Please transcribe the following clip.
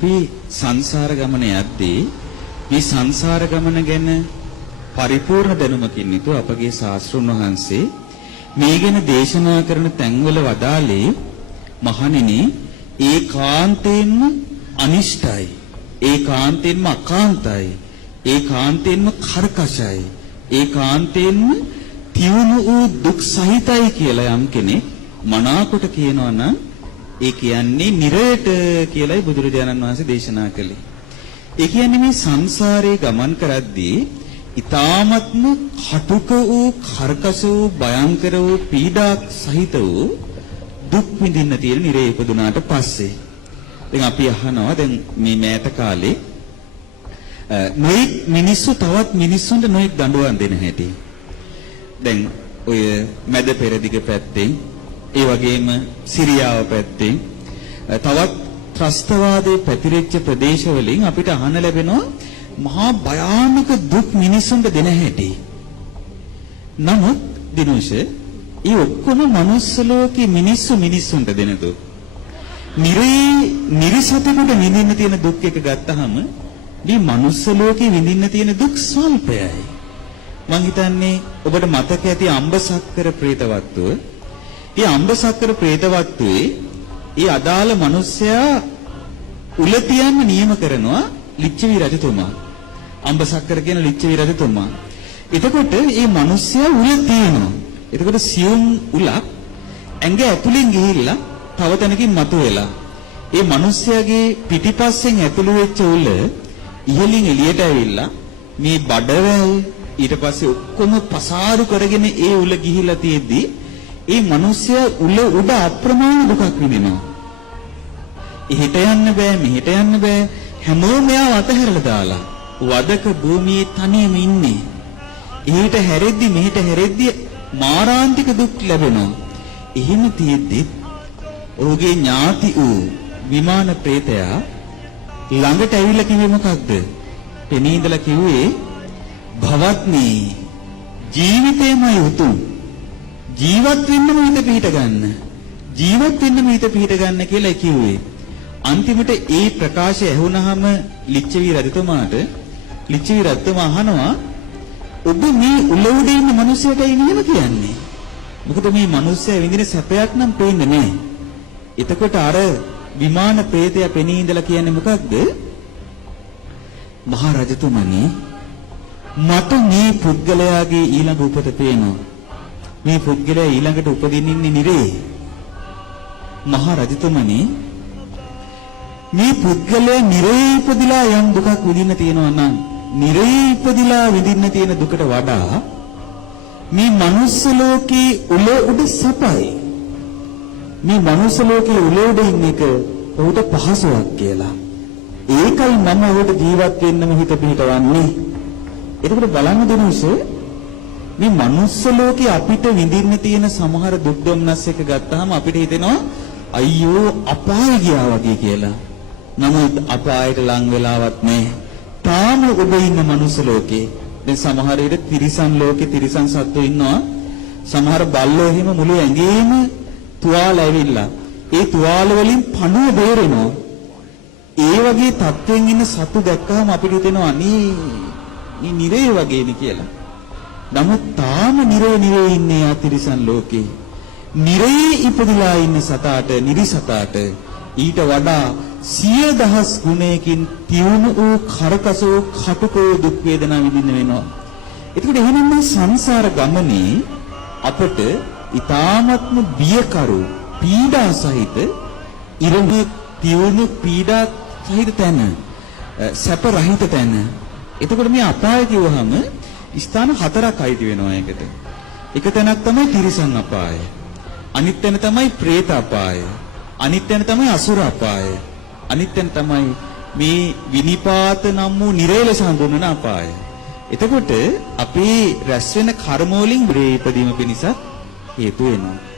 අපි සංසාර ගමන යද්දී මේ සංසාර ගමන ගැන පරිපූර්ණ දැනුමකින් යුතු අපගේ ශාස්ත්‍රඥ වහන්සේ මේ ගැන දේශනා කරන තැන්වල වදාළේ මහණෙනි ඒකාන්තයෙන්ම අනිෂ්ටයි, ඒකාන්තයෙන්ම අකාන්තයි, ඒකාන්තයෙන්ම කර්කශයි, ඒකාන්තයෙන්ම තියුණු වූ දුක් සහිතයි කියලා යම් කෙනෙක් මනාකොට කියනවා නම් ඒ කියන්නේ නිරයට කියලායි බුදුරජාණන් වහන්සේ දේශනා කළේ. ඒ කියන්නේ මේ සංසාරේ ගමන් කරද්දී ඊ타ත්ම කටුක වූ කර්කශ වූ භයංකර වූ පීඩා සහිත වූ දුක් විඳින්න තියෙන නිරේ ඉපදුනාට පස්සේ දැන් අපි අහනවා දැන් මේ මෑත කාලේ නොයෙක් මිනිස්සු තවත් මිනිස්සුන්ට නොයෙක් දඬුවම් දෙන හැටි. දැන් ඔය මැද පෙරදිග පැත්තෙන් ඒ වගේම සිරියාව පැත්තෙන් තවත් ත්‍රස්තවාදයේ පැතිරිච්ච ප්‍රදේශවලින් අපිට අහන්න ලැබෙනවා මහා භයානක දුක් මිනිසුන්ට දෙන හැටි. නමුත් දිනුෂ ඒ ඔක්කොම මනුස්ස ලෝකේ මිනිස්සුන්ට දෙන දුක්. නිරිසතෙකුට විඳින්න තියෙන දුක් එක ගත්තහම මේ මනුස්ස ලෝකේ විඳින්න තියෙන දුක් ස්වල්පයයි. මං හිතන්නේ ඔබට මතක ඇති අම්බසක්කර ප්‍රේතවත්තුව. ඒ අම්බසක්කර ප්‍රේතවත්තුවේ ඒ අදාළ මිනිසයා උල තියන්න නියම කරනවා ලිච්ඡවි රජතුමා. අම්බසක්කර කියන ලිච්ඡවි රජතුමා. එතකොට මේ මිනිසයා උල තියනවා. එතකොට සියුම් උලක් ඇඟ ඇතුලෙන් ගිහිල්ලා තව තැනකින් මතුවෙලා ඒ මිනිසයාගේ පිටිපස්සෙන් ඇතුළු වෙච්ච උල ඉහළින් එළියට ඇවිල්ලා මේ බඩවැල් ඊට පස්සේ ඔක්කොම පසාරු කරගෙන ඒ උල ගිහිලා තියෙද්දි ඒ මිනිස්සයා උල උඩ අප්‍රමාණ දුකක් විඳිනවා. එහෙට යන්න බෑ මෙහෙට යන්න බෑ හැමෝම එයාව අතහැරලා දාලා වදක භූමියේ තනියම ඉන්නේ. එහෙට හැරෙද්දි මෙහෙට හැරෙද්දි මාරාන්තික දුක් ලැබෙනවා. එහෙම තියෙද්දි ඔහුගේ ඥාති වූ විමාන ප්‍රේතයා ළඟට ඇවිල්ලා කිව්වේ මොකක්ද? එනේ ඉඳලා කිව්වේ භවත්නි ජීවිතේමයි උතුම්. ජීවත් වෙන්නම හිත පිහිට ගන්න. ජීවත් වෙන්නම හිත පිහිට ගන්න කියලා කිව්වේ. අන්තිමට ඒ ප්‍රකාශය ඇහුනහම ලිච්ඡවි රජතුමා අහනවා ඔබ මේ උල උඩ ඉන්න මිනිස්සයාට එහෙම කියන්නේ. මොකද මේ මිනිස්සයා විඳින සැපයක් නම් පේන්නේ නැහැ. එතකොට අර විමාන ප්‍රේතයා පෙනී ඉඳලා කියන්නේ මොකක්ද? මහා රජතුමනි මට මේ පුද්ගලයාගේ ඊළඟ උපත පේනවා. මේ පුද්ගලයා ඊළඟට උපදින්නේ නිරේ. මහා රජතුමනි මේ පුද්ගලයා නිරේ ඉපදිලා යම් දුකක් විඳින්න තියෙනවා නම් නිරේ ඉපදිලා විඳින්න තියෙන දුකට වඩා මේ මනුස්ස ලෝකේ උල උඩ සපයි. මේ මනුස්ස ලෝකේ උල උඩ ඉන්න එක ඔහුට පහසුවක් කියලා. ඒකයි මම ඔහුට ජීවත් වෙන්නම හිත පිහිටවන්නේ. එතකොට බලන්න දෙනුසේ මේ මනුස්ස ලෝකේ අපිට විඳින්න තියෙන සමහර දුක් දුම්නස් එක ගත්තාම අපිට හිතෙනවා අයියෝ අපාය ගියා වගේ කියලා. නමුත් අපායට ලං වෙලාවක් නැහැ. තාම ඔබ ඉන්න මනුස්ස ලෝකේ. දැන් සමහර විට තිරිසන් ලෝකේ තිරිසන් සත්ත්වෝ ඉන්නවා. සමහර බල්ලෝ එහෙම මුළු ඇඟේම තුවාල ඇවිල්ලා ඒ තුවාල වලින් පණුව බේරෙනවා. ඒ වගේ තත්ත්වෙන් ඉන්න සතු දැක්කම අපිට හිතෙනවා අනේ මේ නිරේ වගේනේ කියලා. නමුත් තාම නිරේ ඉන්නේ අතිරිසන් ලෝකේ. නිරේ ඉපදලා ඉන්න සතාට නිරිසතාට ඊට වඩා 100,000 ගුණයකින් තියුණු වූ කරකසෝ කටුකෝ දුක් වේදනා විඳින්න වෙනවා. ඒකට එහෙනම් මේ සංසාර ගමනේ අපට ඊ타ත්ම බියකරු පීඩා සහිත ඉරණ තියුණු පීඩා සහිත තැන සැප රහිත තැන. එතකොට මේ අපාය කියවහම ස්ථාන 4ක් අයිති වෙනවා ඒකට. එක තැනක් තමයි තිරිසන් අපාය. අනිත් තැන තමයි പ്രേත අපාය. අනිත් තැන තමයි අසුර අපාය. අනිත් තැන තමයි මේ විනිපාත නම් වූ නිරේල සම්බුනන අපාය. එතකොට අපේ රැස් වෙන කර්ම වලින් ඉපදීම පිණිස හේතු වෙනවා.